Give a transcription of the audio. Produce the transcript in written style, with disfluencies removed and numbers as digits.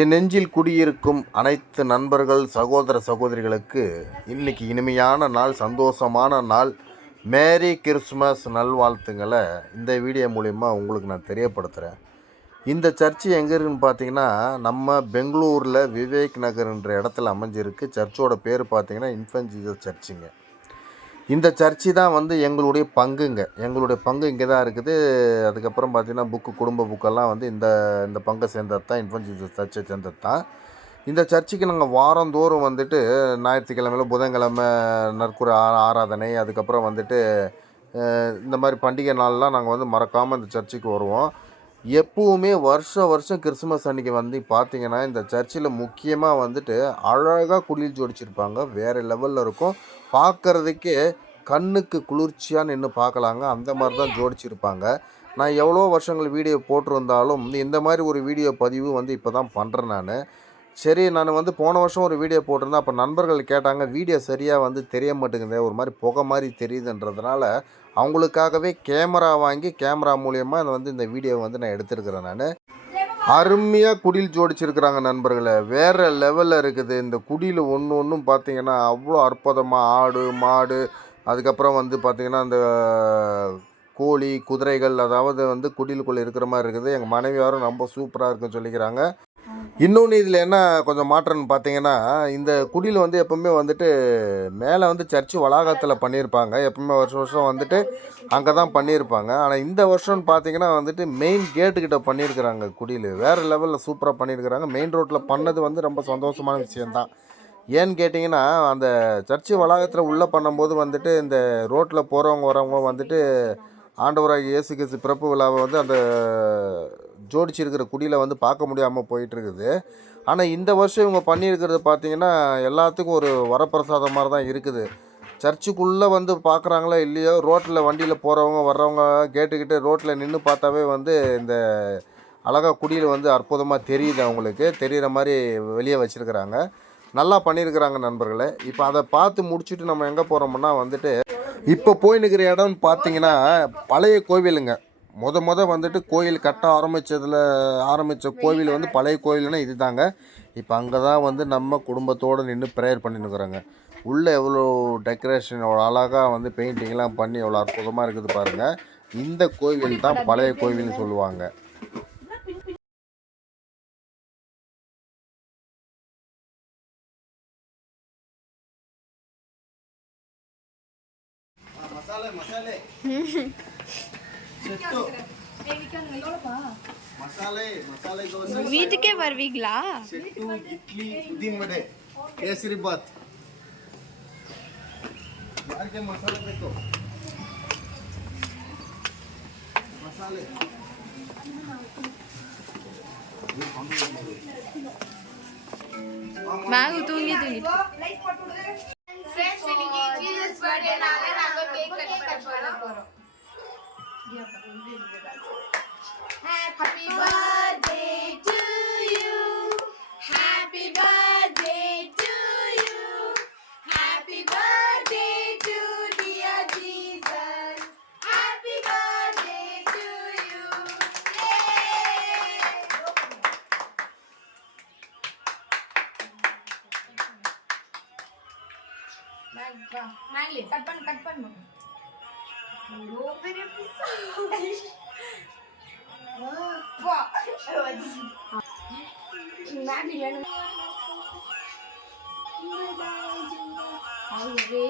என் நெஞ்சில் குடியிருக்கும் அனைத்து நண்பர்கள் சகோதர சகோதரிகளுக்கு இன்றைக்கி இனிமையான நாள், சந்தோஷமான நாள். மேரி கிறிஸ்மஸ் நல்வாழ்த்துங்களை இந்த வீடியோ மூலிமா உங்களுக்கு நான் தெரியப்படுத்துகிறேன். இந்த சர்ச்சு எங்கே இருக்குன்னு பார்த்தீங்கன்னா, நம்ம பெங்களூரில் விவேக் நகர்ன்ற இடத்துல அமைஞ்சிருக்கு. சர்ச்சோட பேர் பார்த்தீங்கன்னா இன்ஃபன்ட் ஜீசஸ் சர்ச்சுங்க. இந்த சர்ச்சு தான் வந்து எங்களுடைய பங்குங்க. எங்களுடைய பங்கு இங்கே தான் இருக்குது. அதுக்கப்புறம் பார்த்திங்கன்னா குடும்ப புக்கெல்லாம் வந்து இந்த பங்கை சேர்ந்தது தான், இன்ஃபன்ட் ஜீசஸ் சர்ச்சை சேர்ந்தது தான். இந்த சர்ச்சுக்கு நாங்கள் வாரந்தோறும் வந்துட்டு ஞாயிற்றுக்கிழமையில் புதன்கிழமை நற்குற ஆராதனை, அதுக்கப்புறம் வந்துட்டு இந்த மாதிரி பண்டிகை நாள்லாம் நாங்கள் வந்து மறக்காமல் இந்த சர்ச்சுக்கு வருவோம். எப்பவுமே வருஷம் கிறிஸ்மஸ் அன்றைக்கி வந்து பார்த்திங்கன்னா இந்த சர்ச்சில் முக்கியமாக வந்துட்டு அழகாக குடில் ஜோடிச்சிருப்பாங்க. வேறு லெவலில் இருக்கும். பார்க்குறதுக்கே கண்ணுக்கு குளிர்ச்சியாக நின்று பார்க்கலாங்க. அந்த மாதிரி தான் ஜோடிச்சிருப்பாங்க. நான் எவ்வளோ வருஷங்கள் வீடியோ போட்டிருந்தாலும் இந்த மாதிரி ஒரு வீடியோ பதிவு வந்து இப்போ தான் பண்ணுறேன் நான். சரி, நான் வந்து போன வருஷம் ஒரு வீடியோ போட்டிருந்தேன். அப்போ நண்பர்கள் கேட்டாங்க, வீடியோ சரியாக வந்து தெரிய மாட்டேங்குது, ஒரு மாதிரி புகை மாதிரி தெரியுதுன்றதுனால அவங்களுக்காகவே கேமரா வாங்கி கேமரா மூலியமாக வந்து இந்த வீடியோ வந்து நான் எடுத்துருக்கிறேன். நான் அருமையாக குடில் ஜோடிச்சிருக்கிறாங்க நண்பர்களே. வேறு லெவலில் இருக்குது. இந்த குடியில் ஒன்றும் பார்த்திங்கன்னா அவ்வளோ அற்புதமாக ஆடு மாடு, அதுக்கப்புறம் வந்து பார்த்திங்கன்னா அந்த கோழி குதிரைகள், அதாவது வந்து குடிலுக்குள்ளே இருக்கிற மாதிரி இருக்குது. எங்கள் மனைவியாரும் ரொம்ப சூப்பராக இருக்குன்னு சொல்லிக்கிறாங்க. இன்னொன்று இதில் என்ன கொஞ்சம் மாற்றம்னு பார்த்தீங்கன்னா, இந்த குடியில் வந்து எப்போவுமே வந்துட்டு மேலே வந்து சர்ச்சு வளாகத்தில் பண்ணியிருப்பாங்க. எப்பவுமே வருஷம் வந்துட்டு அங்கே தான் பண்ணியிருப்பாங்க. ஆனால் இந்த வருஷம்னு பார்த்தீங்கன்னா வந்துட்டு மெயின் கேட்டுக்கிட்ட பண்ணியிருக்கிறாங்க. குடியில் வேறு லெவலில் சூப்பராக பண்ணியிருக்கிறாங்க. மெயின் ரோட்டில் பண்ணது வந்து ரொம்ப சந்தோஷமான விஷயந்தான். ஏன்னு கேட்டிங்கன்னா, அந்த சர்ச்சு வளாகத்தில் உள்ளே பண்ணும்போது வந்துட்டு இந்த ரோட்டில் போகிறவங்க வரவங்க வந்துட்டு ஆண்டவராக இயேசு கிறிஸ்து பிறப்பு விழாவை வந்து அந்த ஜோடிச்சிருக்கிற குடியில் வந்து பார்க்க முடியாமல் போயிட்டுருக்குது. ஆனால் இந்த வருஷம் இவங்க பண்ணியிருக்கிறது பார்த்திங்கன்னா எல்லாத்துக்கும் ஒரு வரப்பிரசாதம் மாதிரி தான் இருக்குது. சர்ச்சுக்குள்ளே வந்து பார்க்குறாங்களோ இல்லையோ, ரோட்டில் வண்டியில் போகிறவங்க வர்றவங்க கேட்டுக்கிட்டு ரோட்டில் நின்று பார்த்தாவே வந்து இந்த அழகா குடியில் வந்து அற்புதமாக தெரியுது. அவங்களுக்கு தெரிகிற மாதிரி வெளியே வச்சுருக்கிறாங்க. நல்லா பண்ணியிருக்கிறாங்க நண்பர்களே. இப்போ அதை பார்த்து முடிச்சுட்டு நம்ம எங்கே போகிறோம்னா வந்துட்டு இப்போ போயின்னுக்கிற இடம்னு பார்த்தீங்கன்னா பழைய கோவிலுங்க. வந்துட்டு கோயில் கட்ட ஆரம்பித்த கோவில் வந்து பழைய கோவில்னா இது தாங்க. இப்போ அங்கே தான் வந்து நம்ம குடும்பத்தோடு நின்று ப்ரேயர் பண்ணின்னுக்குறோங்க. உள்ளே எவ்வளோ டெக்கரேஷன், எவ்வளோ அழகாக வந்து பெயிண்டிங்லாம் பண்ணி எவ்வளோ அற்புதமாக இருக்குது பாருங்கள். இந்த கோவில் தான் பழைய கோவில்னு சொல்லுவாங்க. வீட்டுக்கே வருவீங்களா? இட்லி दिन मध्ये केसरी बात यार मसाला देखो मसाले மேகு தூங்கி फ्रेंड्स இன்னைக்கு ஜீசஸ் பர்த்டே நாங்க கேக் கட் பண்ண போறோம். Happy birthday to you. Happy birthday to you. Happy birthday to dear Jesus. Happy birthday to you. Yay! Magli, cut பண்ணு. இவ்வளோ பெரிய பீஸா. வா. மேகி வேணும். அதுவே